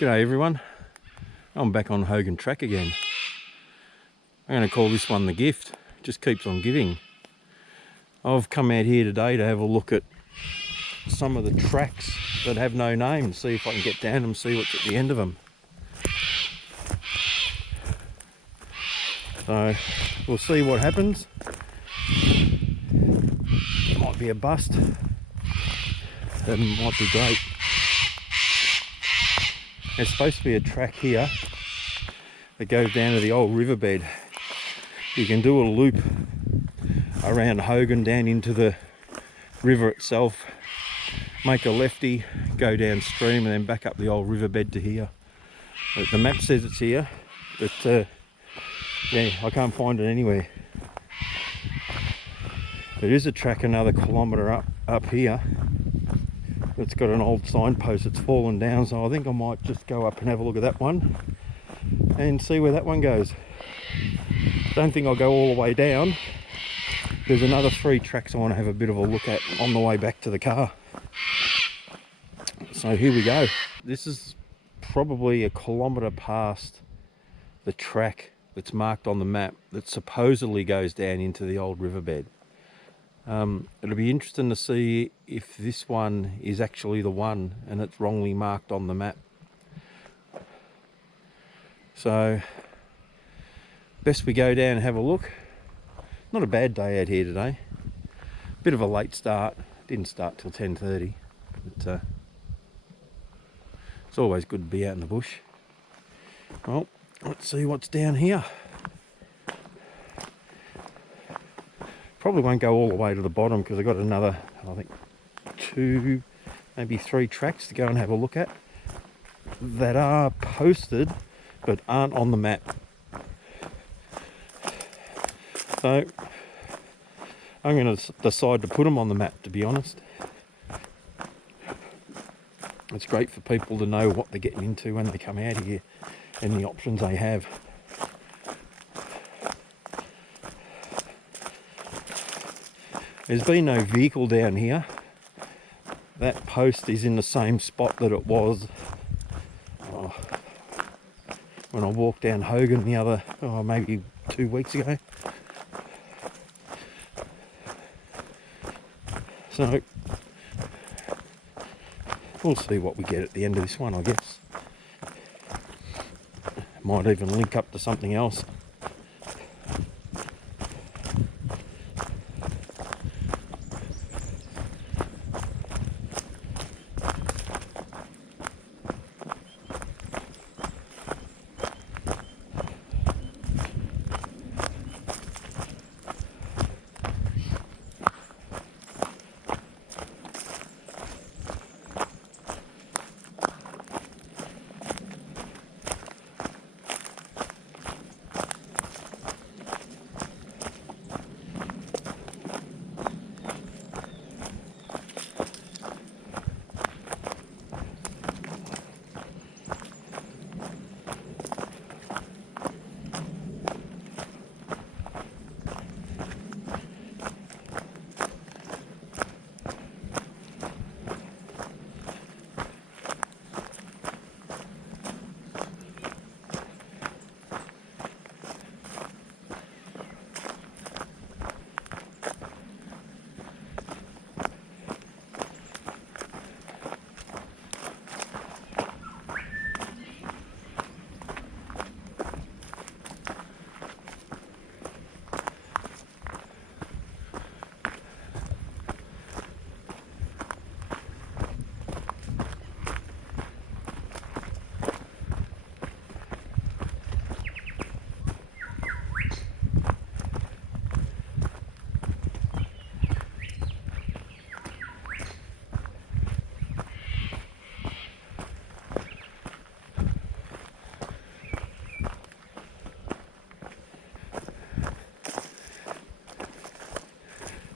G'day everyone, I'm back on Hogan track again. I'm going to call this one the gift, it just keeps on giving. I've come out here today to have a look at some of the tracks that have no name, see if I can get down and see what's at the end of them. So we'll see what happens. It might be a bust, that might be great. There's supposed to be a track here that goes down to the old riverbed. You can do a loop around Hogan down into the river itself, make a lefty, go downstream and then back up the old riverbed to here. But the map says it's here, but yeah, I can't find it anywhere. There is a track another kilometre up here. It's got an old signpost that's fallen down, so I think I might just go up and have a look at that one and see where that one goes. Don't think I'll go all the way down. There's another 3 tracks I want to have a bit of a look at on the way back to the car. So here we go. This is probably a kilometre past the track that's marked on the map that supposedly goes down into the old riverbed. It'll be interesting to see if this one is actually the one and it's wrongly marked on the map. So best we go down and have a look. Not a bad day out here today. Bit of a late start, didn't start till 10:30, but it's always good to be out in the bush. Well, let's see what's down here. Probably won't go all the way to the bottom because I've got another, I think 2, maybe 3 tracks to go and have a look at that are posted but aren't on the map. So I'm going to decide to put them on the map, to be honest. It's great for people to know what they're getting into when they come out here and the options they have. There's been no vehicle down here. That post is in the same spot that it was when I walked down Hogan the other, maybe 2 weeks ago. So we'll see what we get at the end of this one, I guess. Might even link up to something else.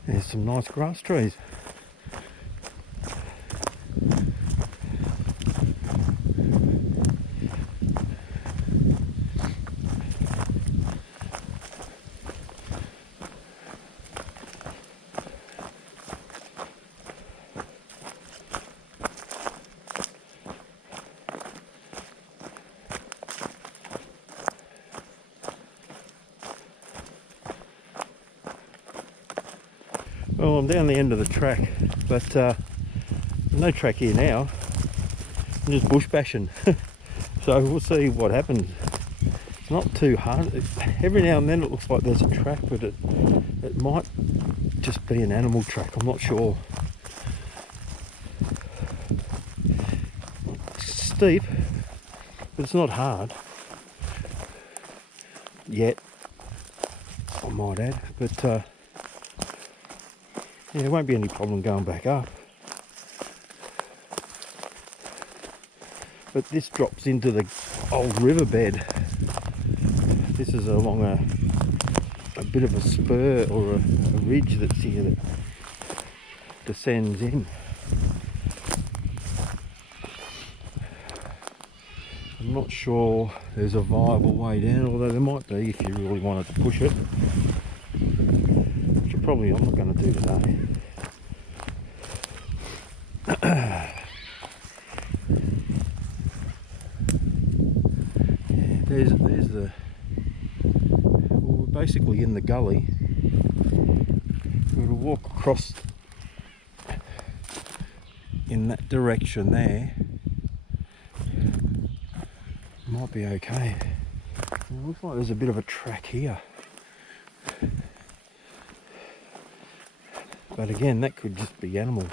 There's some nice grass trees. Well, I'm down the end of the track, but no track here now. I'm just bush bashing. So we'll see what happens. It's not too hard. Every now and then it looks like there's a track, but it might just be an animal track. I'm not sure. It's steep, but it's not hard yet, I might add. But yeah, there won't be any problem going back up. But this drops into the old riverbed. This is along a bit of a spur or a ridge that's here that descends in. I'm not sure there's a viable way down, although there might be if you really wanted to push it. Which probably I'm not going to do today. There's the, well, we're basically in the gully. We're going to walk across in that direction there. Might be okay. It looks like there's a bit of a track here. But again, that could just be animals.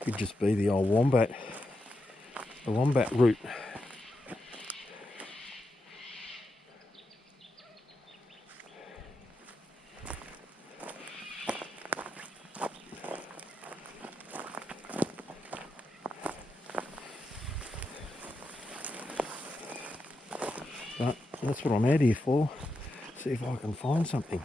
Could just be the old wombat. The wombat route. But that's what I'm out here for. See if I can find something.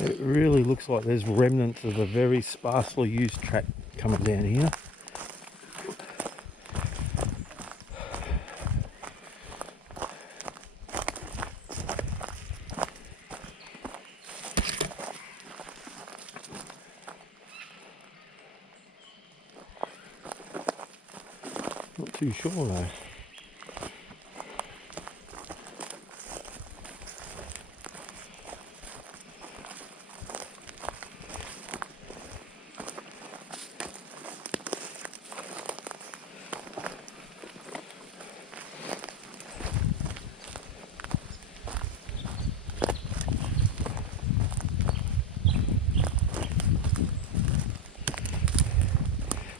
It really looks like there's remnants of a very sparsely used track coming down here. Not too sure though.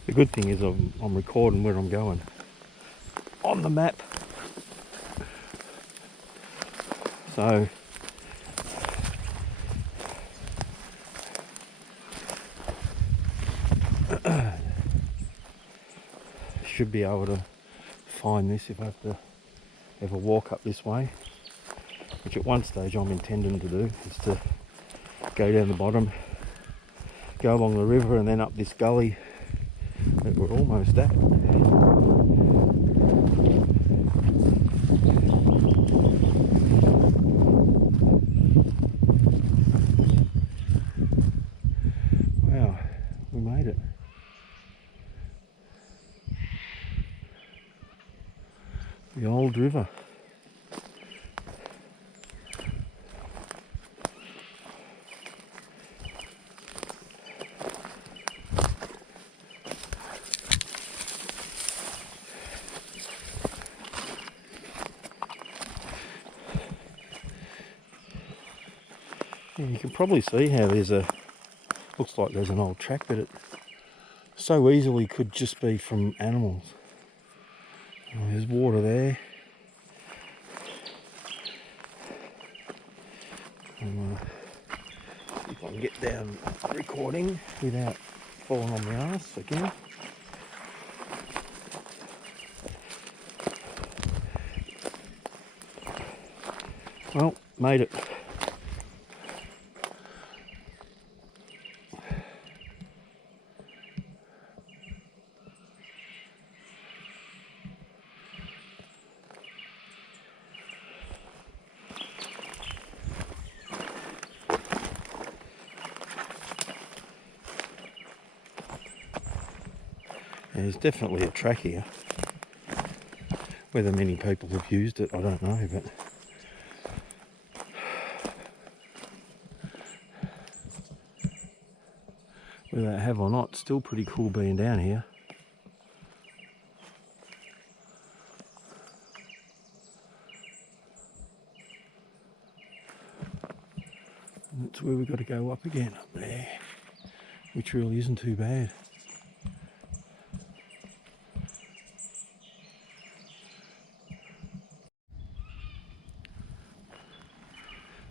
The good thing is I'm recording where I'm going on the map. So should be able to find this if I have to ever walk up this way, which at one stage I'm intending to do, is to go down the bottom, go along the river and then up this gully that we're almost at. Wow, we made it. The old river. Yeah, you can probably see how looks like there's an old track, but it so easily could just be from animals. Oh, there's water there. And, see if I can get down recording without falling on my ass again. Well, made it. There's definitely a track here. Whether many people have used it, I don't know, but whether they have or not, still pretty cool being down here. And that's where we've got to go up again, up there, which really isn't too bad.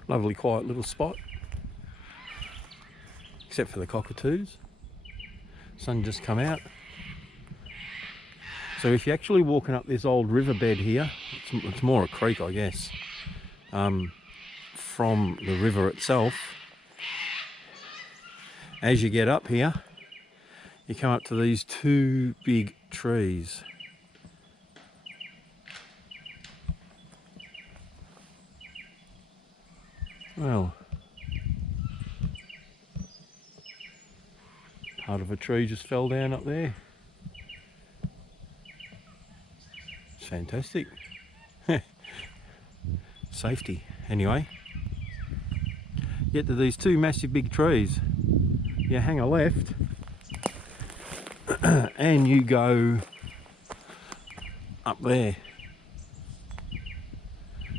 Lovely quiet little spot, except for the cockatoos. Sun just come out. So if you're actually walking up this old riverbed here, it's more a creek, I guess, from the river itself. As you get up here, you come up to these two big trees. Well, part of a tree just fell down up there. It's fantastic. Safety. Anyway, get to these two massive big trees. You hang a left and you go up there.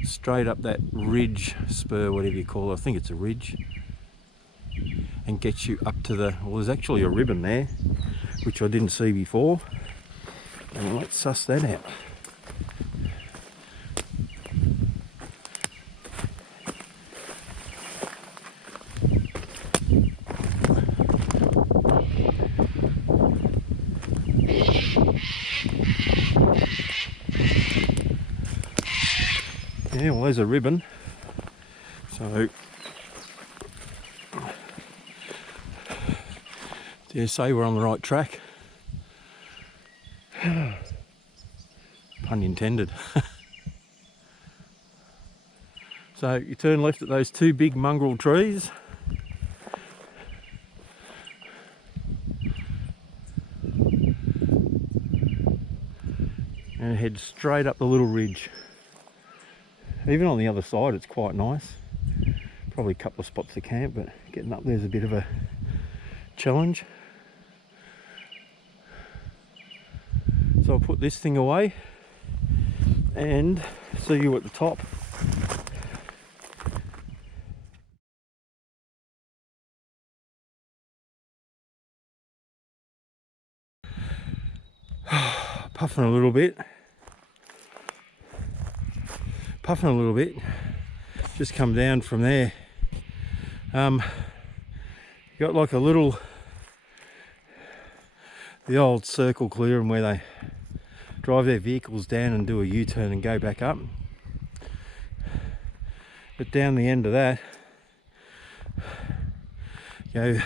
Straight up that ridge spur, whatever you call it, I think it's a ridge, and gets you up to the, well, there's actually a ribbon there which I didn't see before, and let's suss that out. Yeah, well, there's a ribbon, so dare say we're on the right track. Pun intended. So you turn left at those two big mongrel trees, and head straight up the little ridge. Even on the other side it's quite nice. Probably a couple of spots to camp, but getting up there's a bit of a challenge. So I'll put this thing away and see you at the top. Puffing a little bit. Just just come down from there. Got like a little, the old circle clearing where they drive their vehicles down and do a U-turn and go back up. But down the end of that, go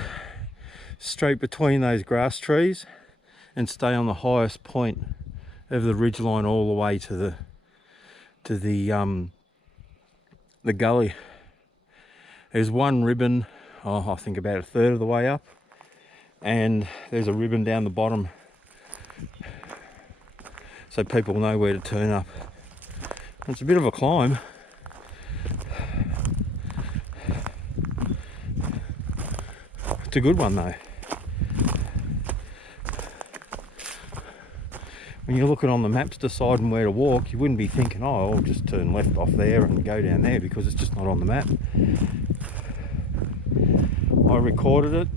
straight between those grass trees and stay on the highest point of the ridgeline all the way to the gully. There's one ribbon, I think about a third of the way up, and there's a ribbon down the bottom, so people know where to turn up. It's a bit of a climb. It's a good one though. When you're looking on the maps deciding where to walk, you wouldn't be thinking, oh, I'll just turn left off there and go down there, because it's just not on the map. I recorded it.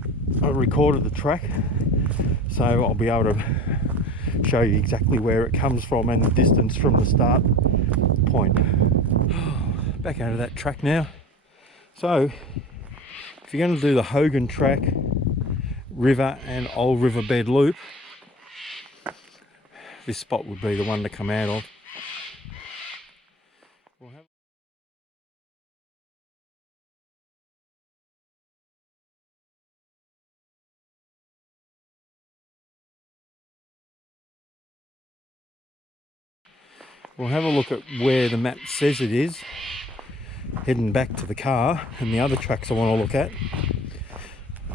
I recorded the track, so I'll be able to show you exactly where it comes from and the distance from the start point. Back out of that track now. So if you're going to do the Hogan track, river and old riverbed loop, this spot would be the one to come out of. We'll have a look at where the map says it is, heading back to the car, and the other tracks I want to look at.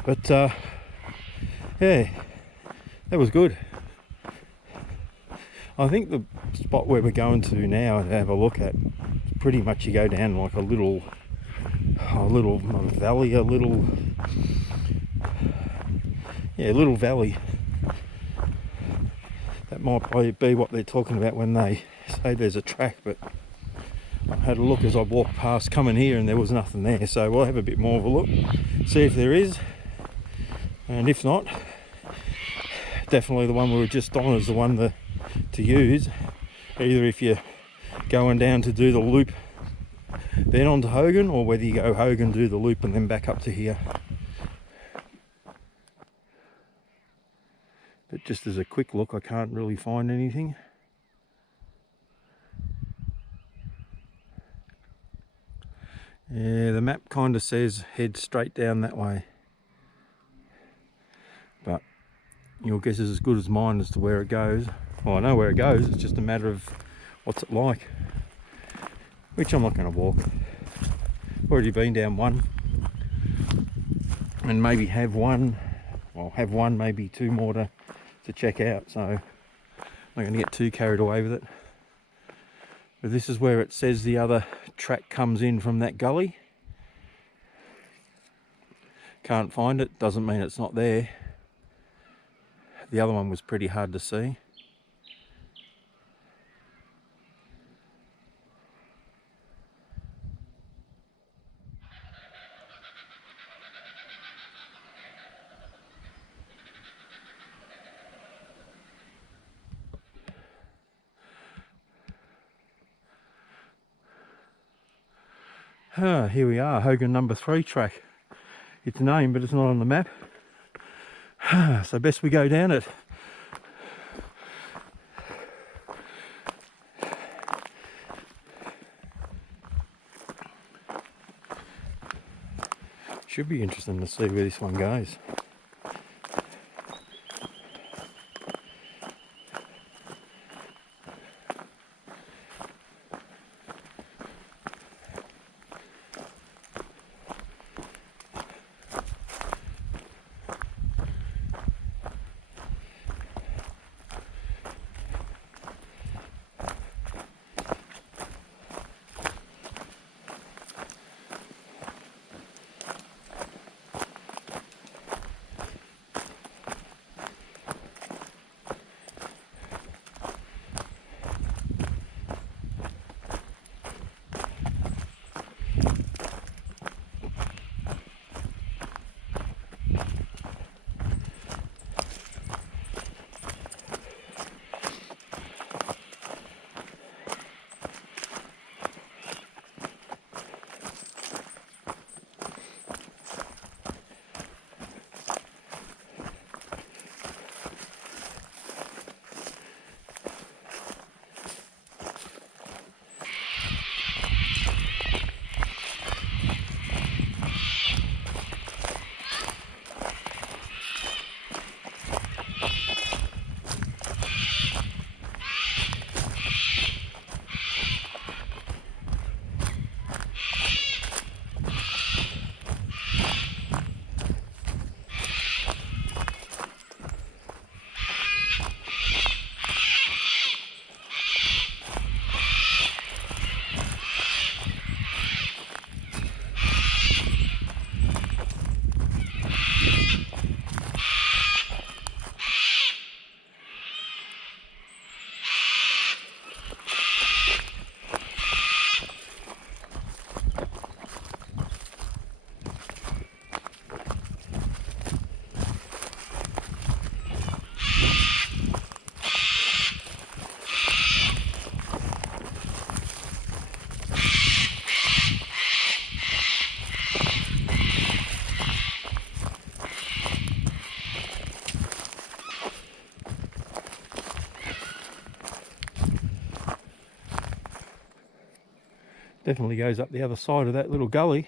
But yeah, that was good. I think the spot where we're going to now to have a look at, pretty much you go down like a little valley, a little valley. That might probably be what they're talking about when they say there's a track, but I had a look as I walked past coming here and there was nothing there, so we'll have a bit more of a look, see if there is, and if not, definitely the one we were just on is the one to use, either if you're going down to do the loop then on to Hogan, or whether you go Hogan, do the loop and then back up to here. But just as a quick look, I can't really find anything. Yeah, the map kind of says head straight down that way, but your guess is as good as mine as to where it goes. Well, I know where it goes, it's just a matter of what's it like, which I'm not going to walk. I've already been down one, and maybe have one, maybe two more to check out, so I'm not going to get too carried away with it. But this is where it says the other track comes in from that gully. Can't find it, doesn't mean it's not there. The other one was pretty hard to see. Here we are, Hogan number 3 track. It's a name, but it's not on the map. So best we go down it. Should be interesting to see where this one goes. Definitely goes up the other side of that little gully.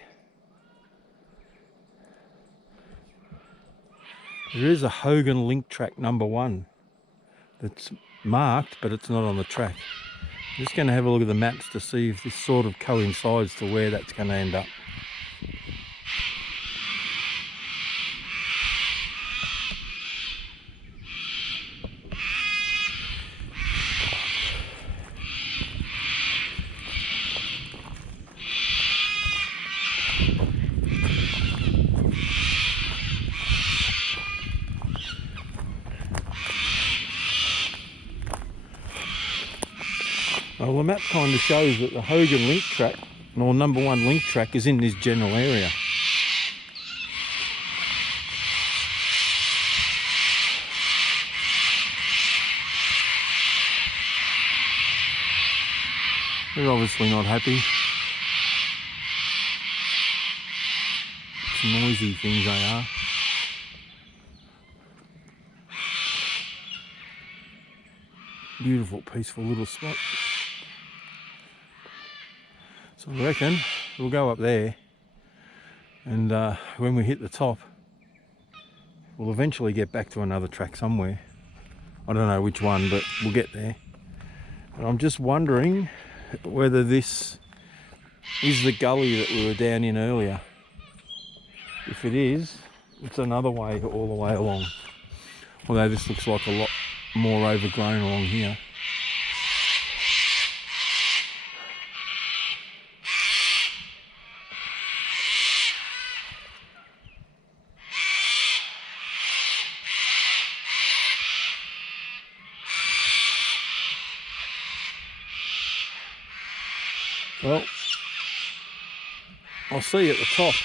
There is a Hogan link track number 1 that's marked, but it's not on the track. I'm just going to have a look at the maps to see if this sort of coincides to where that's going to end up. Well, the map kind of shows that the Hogan link track, or number 1 link track, is in this general area. They're obviously not happy. It's noisy things they are. Beautiful, peaceful little spot. So I reckon we'll go up there, and when we hit the top, we'll eventually get back to another track somewhere. I don't know which one, but we'll get there. And I'm just wondering whether this is the gully that we were down in earlier. If it is, it's another way all the way along. Although this looks like a lot more overgrown along here. Well, I'll see you at the top.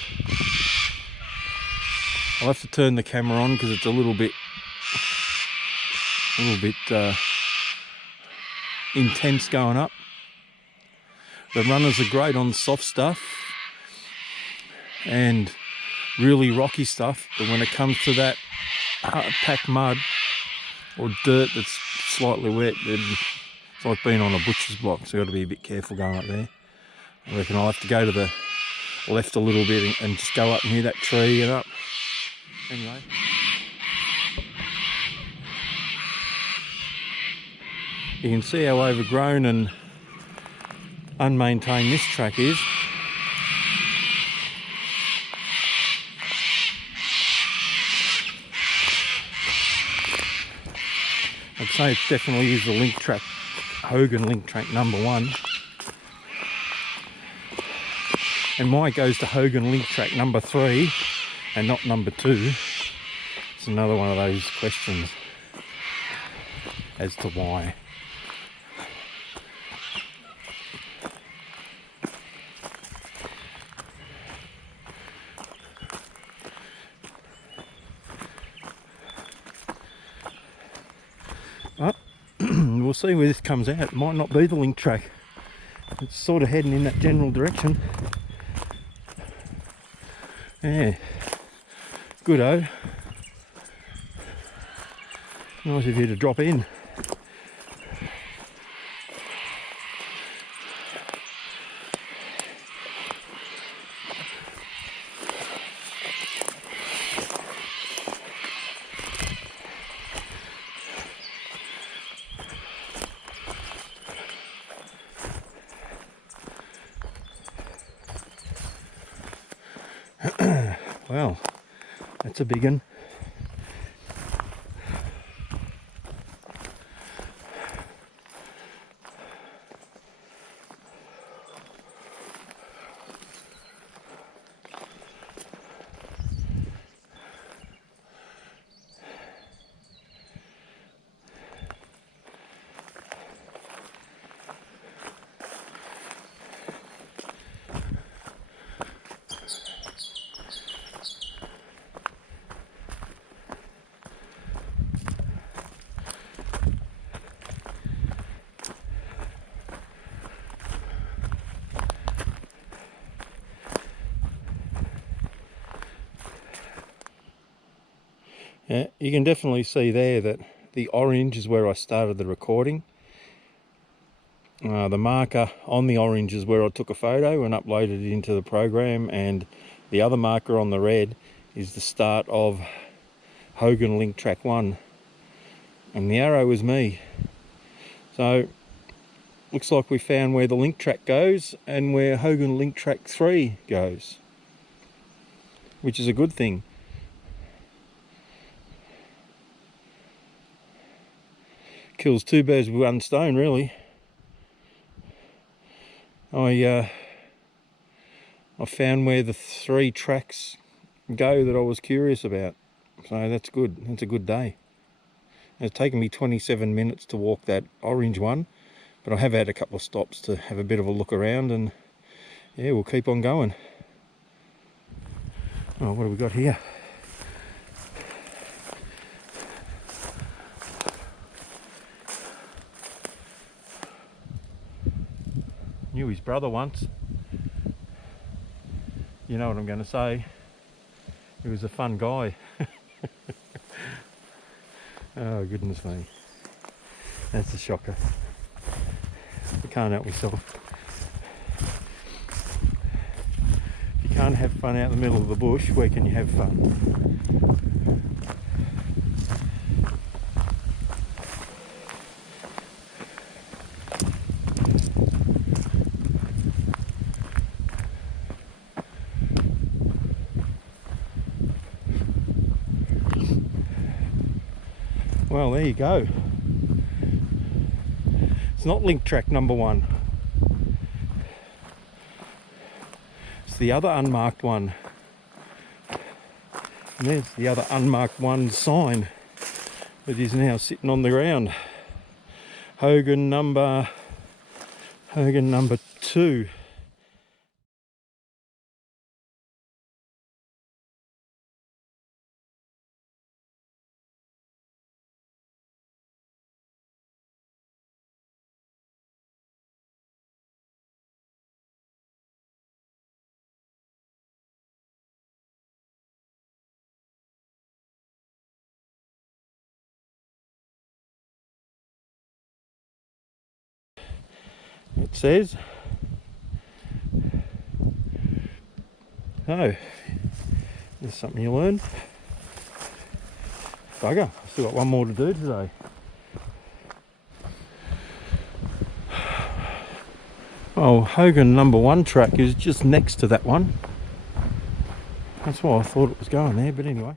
I'll have to turn the camera on because it's a little bit intense going up. The runners are great on soft stuff and really rocky stuff, but when it comes to that packed mud or dirt that's slightly wet, it's like being on a butcher's block, so you've got to be a bit careful going up there. I reckon I'll have to go to the left a little bit and just go up near that tree and up. Anyway. You can see how overgrown and unmaintained this track is. I'd say it definitely is the link track, Hogan link track number 1. And why it goes to Hogan link track number 3 and not number 2? It's another one of those questions as to why. But we'll see where this comes out. It might not be the link track. It's sort of heading in that general direction. Yeah, good-o. Nice of you to drop in. Well, that's a big one. Yeah, you can definitely see there that the orange is where I started the recording, The marker on the orange is where I took a photo and uploaded it into the program, and the other marker on the red is the start of Hogan link track 1, and the arrow is me. So looks like we found where the link track goes and where Hogan link track 3 goes, which is a good thing. Kills two birds with one stone, really. I found where the 3 tracks go that I was curious about, so that's good. That's a good day. It's taken me 27 minutes to walk that orange one, but I have had a couple of stops to have a bit of a look around, and yeah, we'll keep on going. Oh, what have we got here? Knew his brother once. You know what I'm going to say. He was a fun guy. Oh, goodness me. That's a shocker. I can't help myself. If you can't have fun out in the middle of the bush, where can you have fun? Well, there you go. It's not link track number 1. It's the other unmarked one. And there's the other unmarked one sign that is now sitting on the ground. Hogan number 2. It says. Oh, there's something you learn. Bugger, I've still got one more to do today. Oh, Hogan number 1 track is just next to that one. That's why I thought it was going there, but anyway.